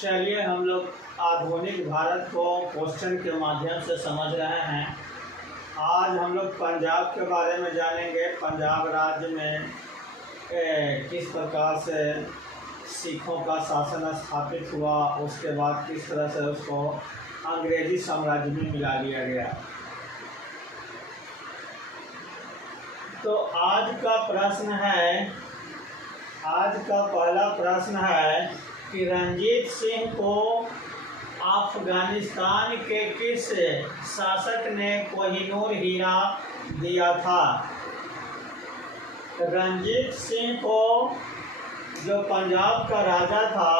चलिए हम लोग आधुनिक भारत को क्वेश्चन के माध्यम से समझ रहे हैं। आज हम लोग पंजाब के बारे में जानेंगे। पंजाब राज्य में किस प्रकार से सिखों का शासन स्थापित हुआ, उसके बाद किस तरह से उसको अंग्रेजी साम्राज्य में मिला लिया गया। तो आज का पहला प्रश्न है कि रंजीत सिंह को अफगानिस्तान के किस शासक ने कोहिनूर हीरा दिया था। रंजीत सिंह को जो पंजाब का राजा था,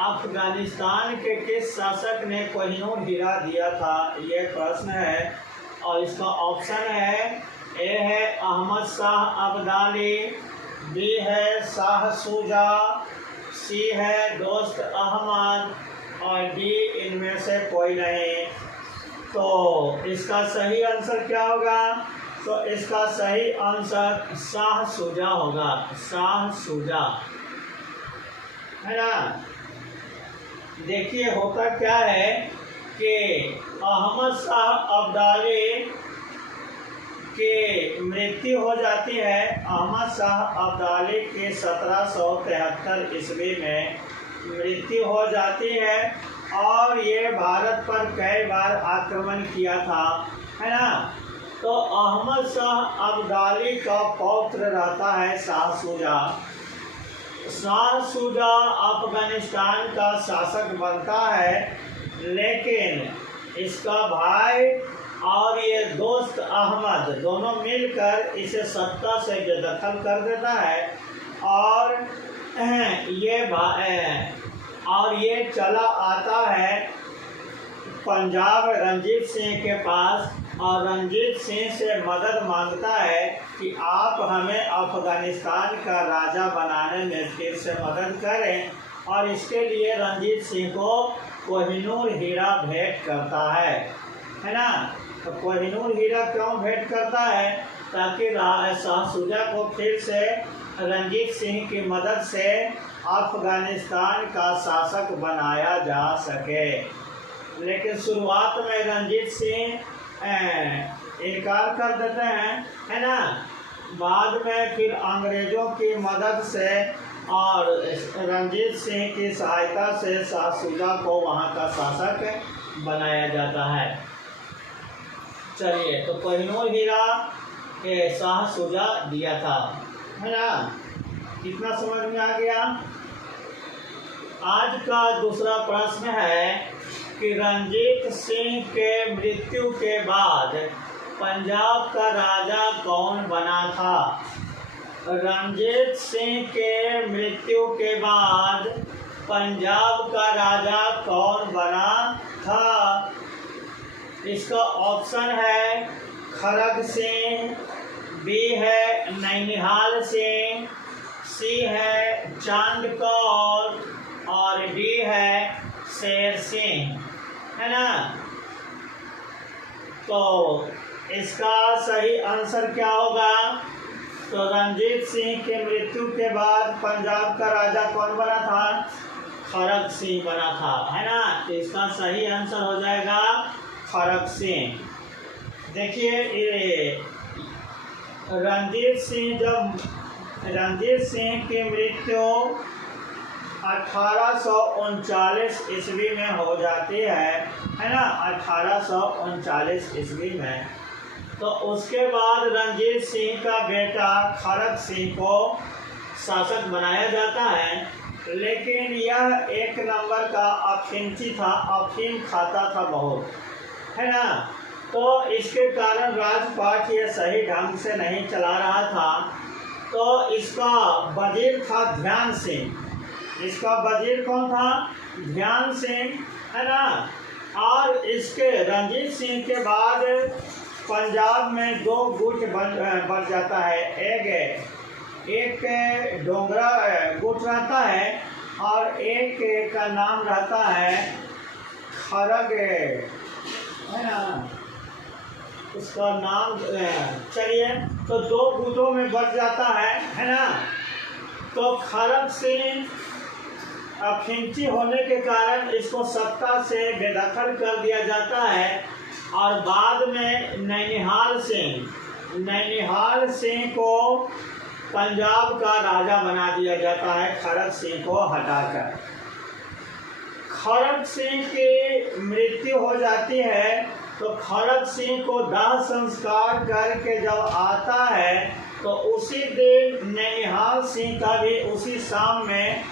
अफगानिस्तान के किस शासक ने कोहिनूर हीरा दिया था, ये प्रश्न है। और इसका ऑप्शन है, ए है अहमद शाह अब्दाली, बी है शाह शुजा, सी है दोस्त अहमद और डी इनमें से कोई नहीं। तो इसका सही आंसर क्या होगा? तो इसका सही आंसर शाह शुजा होगा। शाह शुजा है ना। देखिए होता क्या है कि अहमद शाह अब्दाली की मृत्यु हो जाती है। अहमद शाह अब्दाली की 1773 ईस्वी में मृत्यु हो जाती है और ये भारत पर कई बार आक्रमण किया था, है ना। तो अहमद शाह अब्दाली का पौत्र रहता है शाह शुजा। शाह शुजा अफगानिस्तान का शासक बनता है, लेकिन इसका भाई और ये दोस्त अहमद दोनों मिलकर इसे सत्ता से बेदखल कर देता है और ये चला आता है पंजाब रंजीत सिंह के पास और रंजीत सिंह से मदद मांगता है कि आप हमें अफगानिस्तान का राजा बनाने में फिर से मदद करें। और इसके लिए रंजीत सिंह को कोहिनूर हीरा भेंट करता है ना। तो कोहिनूर हीरा क्यों भेंट करता है? ताकि शाह शुजा को फिर से रंजीत सिंह की मदद से अफगानिस्तान का शासक बनाया जा सके। लेकिन शुरुआत में रंजीत सिंह इनकार कर देते हैं, है ना। बाद में फिर अंग्रेज़ों की मदद से और रंजीत सिंह की सहायता से शाह शुजा को वहाँ का शासक बनाया जाता है। चलिए, तो कोहिनूर हीरा के शाह शुजा दिया था, है ना। कितना समझ में आ गया? आज का दूसरा प्रश्न है कि रंजीत सिंह के मृत्यु के बाद पंजाब का राजा कौन बना था। रंजीत सिंह के मृत्यु के बाद पंजाब का राजा कौन बना था? इसका ऑप्शन है खरग सिंह, बी है नैनिहाल सिंह, सी है चांद कौर और डी है शेर सिंह, है ना। तो इसका सही आंसर क्या होगा? तो रंजीत सिंह के मृत्यु के बाद पंजाब का राजा कौन बना था? खरग सिंह बना था, है ना। तो इसका सही आंसर हो जाएगा खरग सिंह। देखिए रंजीत सिंह की मृत्यु 1839 ईस्वी में हो जाती है ना। 1839 ईस्वी में। तो उसके बाद रंजीत सिंह का बेटा खरग सिंह को शासक बनाया जाता है, लेकिन यह एक नंबर का अफीमची था, अफीम खाता था बहुत, है ना। तो इसके कारण राजपाट ये सही ढंग से नहीं चला रहा था। तो इसका वजीर था ध्यान सिंह। इसका वजीर कौन था? ध्यान सिंह, है ना। और इसके रंजीत सिंह के बाद पंजाब में दो गुट बन जाता है। एक डोगरा गुट रहता है और एक का नाम रहता है खरग, है ना। उसका नाम चलिए, तो दो गुटों में बच जाता है ना। तो खरग सिंह खिंची होने के कारण इसको सत्ता से बेदखल कर दिया जाता है और बाद में नैनिहाल सिंह को पंजाब का राजा बना दिया जाता है खड़ग सिंह को हटाकर। खड़ग सिंह की मृत्यु हो जाती है तो खड़ग सिंह को दाह संस्कार करके जब आता है तो उसी दिन नैनिहाल सिंह का भी उसी शाम में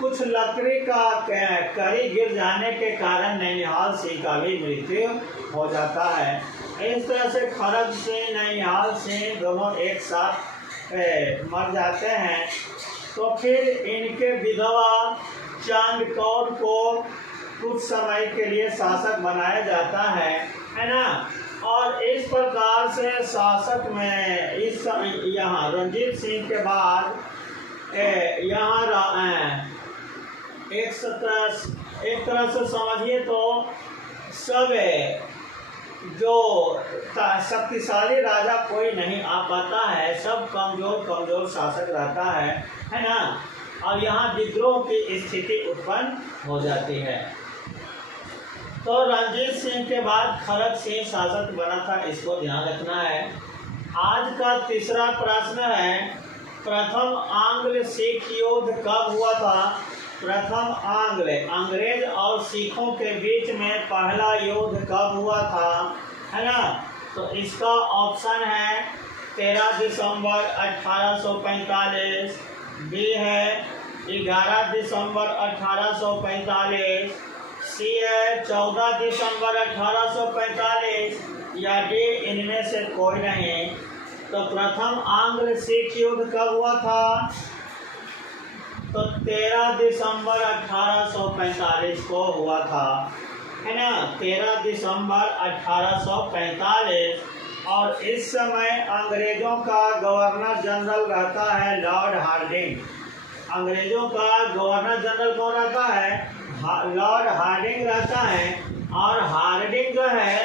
कुछ लकड़ी का कड़ी गिर जाने के कारण नैनिहाल सिंह का भी मृत्यु हो जाता है। इस तरह से खड़ग सिंह नैनिहाल सिंह दोनों एक साथ मर जाते हैं। तो फिर इनके विधवा चांद कौर को कुछ समय के लिए शासक बनाया जाता है ना। और इस प्रकार से शासक में इस यहाँ रणजीत सिंह के बाद यहाँ एक तरह से समझिए तो सब जो शक्तिशाली राजा कोई नहीं आ पाता है, सब कमजोर शासक रहता है ना। और यहाँ विद्रोह की स्थिति उत्पन्न हो जाती है। तो रणजीत सिंह के बाद खड़ग सिंह शासक बना था, इसको ध्यान रखना है। आज का तीसरा प्रश्न है, प्रथम आंग्ल सिख युद्ध कब हुआ था? प्रथम अंग्रेज और सिखों के बीच में पहला युद्ध कब हुआ था, है ना। तो इसका ऑप्शन है 13 दिसंबर 1845, बी है 11 दिसंबर 1845, सी है 14 दिसंबर 1845 या डी इनमें से कोई नहीं। तो प्रथम आंग्ल सिख युद्ध कब हुआ था? तो 13 दिसंबर 1845 को हुआ था, है ना। 13 दिसंबर 1845। और इस समय अंग्रेजों का गवर्नर जनरल रहता है लॉर्ड हार्डिंग। अंग्रेजों का गवर्नर जनरल कौन रहता है? लॉर्ड हार्डिंग रहता है। और हार्डिंग जो है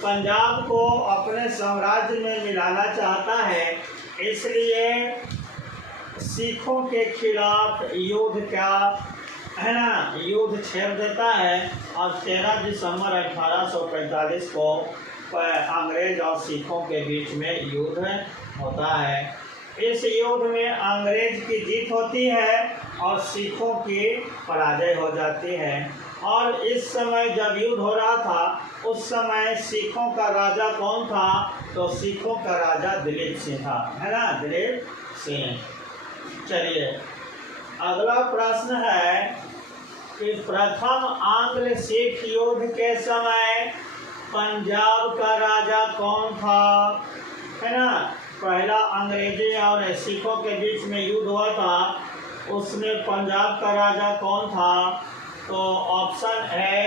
पंजाब को अपने साम्राज्य में मिलाना चाहता है, इसलिए सिखों के खिलाफ युद्ध क्या है ना, युद्ध छेड़ देता है। और 13 दिसंबर 1845 को अंग्रेज और सिखों के बीच में युद्ध होता है। इस युद्ध में अंग्रेज की जीत होती है और सिखों की पराजय हो जाती है। और इस समय जब युद्ध हो रहा था उस समय सिखों का राजा कौन था? तो सिखों का राजा दिलीप सिंह था, है ना, दिलीप सिंह। चलिए अगला प्रश्न है कि प्रथम आंग्ल सिख युद्ध के समय पंजाब का राजा कौन था, है ना। पहला अंग्रेजी और सिखों के बीच में युद्ध हुआ था, उसमें पंजाब का राजा कौन था? तो ऑप्शन है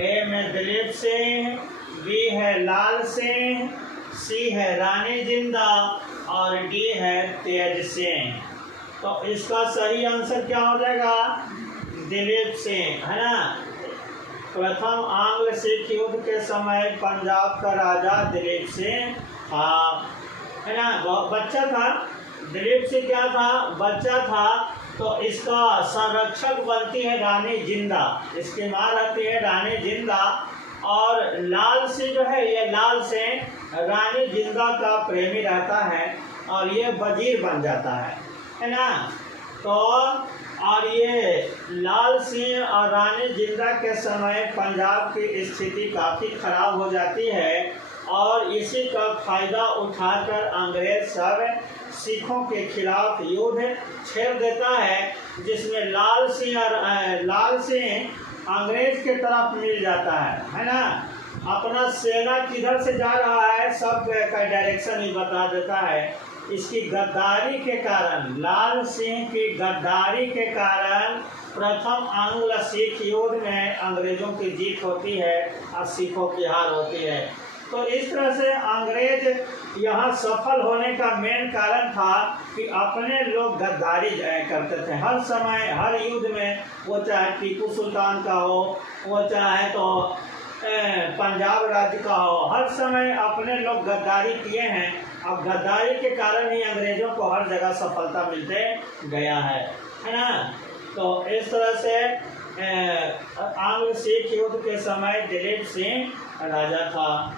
ए में दिलीप सिंह, बी है लाल सिंह, सी है रानी जिंदा और डी है तेज सिंह। तो इसका सही आंसर क्या हो जाएगा? दिलीप सिंह, है ना। प्रथम आंग्ल सिख युद्ध के समय पंजाब का राजा दिलीप सिंह था, है ना। बच्चा था दिलीप सिंह, क्या था? बच्चा था। तो इसका संरक्षक बनती है रानी जिंदा, इसकी माँ रहती है रानी जिंदा। और लाल सिंह जो है, ये लाल सिंह रानी जिंदा का प्रेमी रहता है और ये वजीर बन जाता है ना। तो और ये लाल सिंह और रानी जिंदा के समय पंजाब की स्थिति काफ़ी खराब हो जाती है और इसी का फायदा उठाकर अंग्रेज सब सिखों के खिलाफ युद्ध छेड़ देता है, जिसमें लाल सिंह अंग्रेज के तरफ मिल जाता है ना। अपना सेना किधर से जा रहा है सब का डायरेक्शन ही बता देता है। इसकी गद्दारी के कारण, लाल सिंह की गद्दारी के कारण प्रथम आंग्ल सिख युद्ध में अंग्रेजों की जीत होती है और सिखों की हार होती है। तो इस तरह से अंग्रेज यहाँ सफल होने का मेन कारण था कि अपने लोग गद्दारी करते थे हर समय, हर युद्ध में, वो चाहे टीपू सुल्तान का हो, वो चाहे तो पंजाब राज्य का हो, हर समय अपने लोग गद्दारी किए हैं और गद्दारी के कारण ही अंग्रेजों को हर जगह सफलता मिलते गया है। है ना। तो इस तरह से आंग्ल सिख युद्ध के समय दिलीप सिंह राजा था।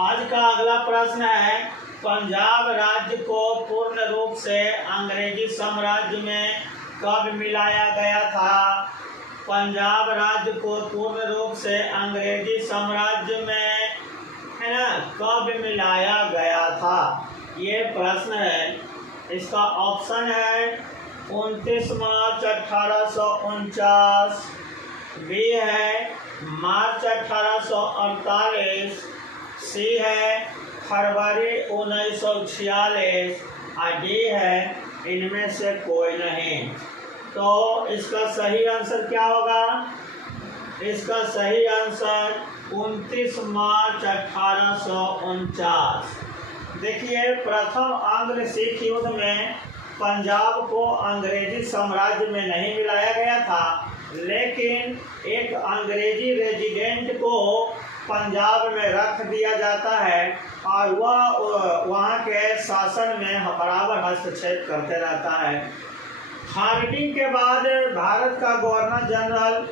आज का अगला प्रश्न है, पंजाब राज्य को पूर्ण रूप से अंग्रेजी साम्राज्य में कब मिलाया गया था? पंजाब राज्य को पूर्ण रूप से अंग्रेजी साम्राज्य में, है ना, कब मिलाया गया था? ये प्रश्न है। इसका ऑप्शन है 29 मार्च 1849, बी है मार्च 1848, सी है फरवरी 1946 और डी है इनमें से कोई नहीं। तो इसका सही आंसर क्या होगा? इसका सही आंसर 29 मार्च 1849। देखिए, प्रथम आंग्ल सिख युद्ध में पंजाब को अंग्रेजी साम्राज्य में नहीं मिलाया गया था, लेकिन एक अंग्रेजी रेजिडेंट को पंजाब में रख दिया जाता है और वह वहाँ के शासन में बराबर हस्तक्षेप करते रहता है। हार्डिंग के बाद भारत का गवर्नर जनरल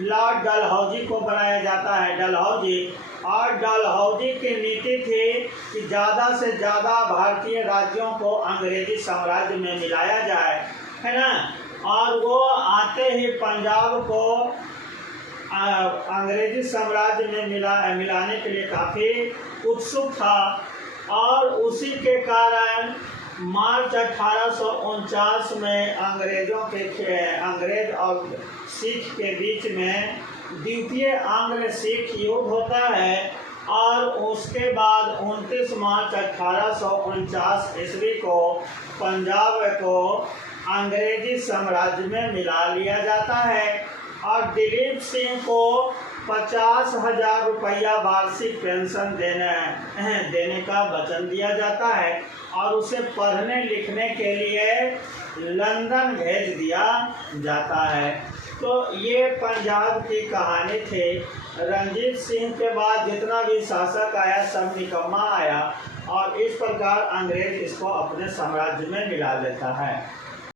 लॉर्ड डलहौजी को बनाया जाता है, डलहौजी। और डलहौजी की नीति थी कि ज़्यादा से ज़्यादा भारतीय राज्यों को अंग्रेजी साम्राज्य में मिलाया जाए, है ना। और वो आते ही पंजाब को अंग्रेजी साम्राज्य में मिलाने के लिए काफ़ी उत्सुक था। और उसी के कारण मार्च 1849 में अंग्रेज और सिख के बीच में द्वितीय आंग्ल सिख युद्ध होता है। और उसके बाद 29 मार्च 1849 ईस्वी को पंजाब को अंग्रेजी साम्राज्य में मिला लिया जाता है। और दिलीप सिंह को 50,000 रुपया वार्षिक पेंशन देने का वचन दिया जाता है और उसे पढ़ने लिखने के लिए लंदन भेज दिया जाता है। तो ये पंजाब की कहानी थी। रंजीत सिंह के बाद जितना भी शासक आया सब निकम्मा आया और इस प्रकार अंग्रेज इसको अपने साम्राज्य में मिला लेता है।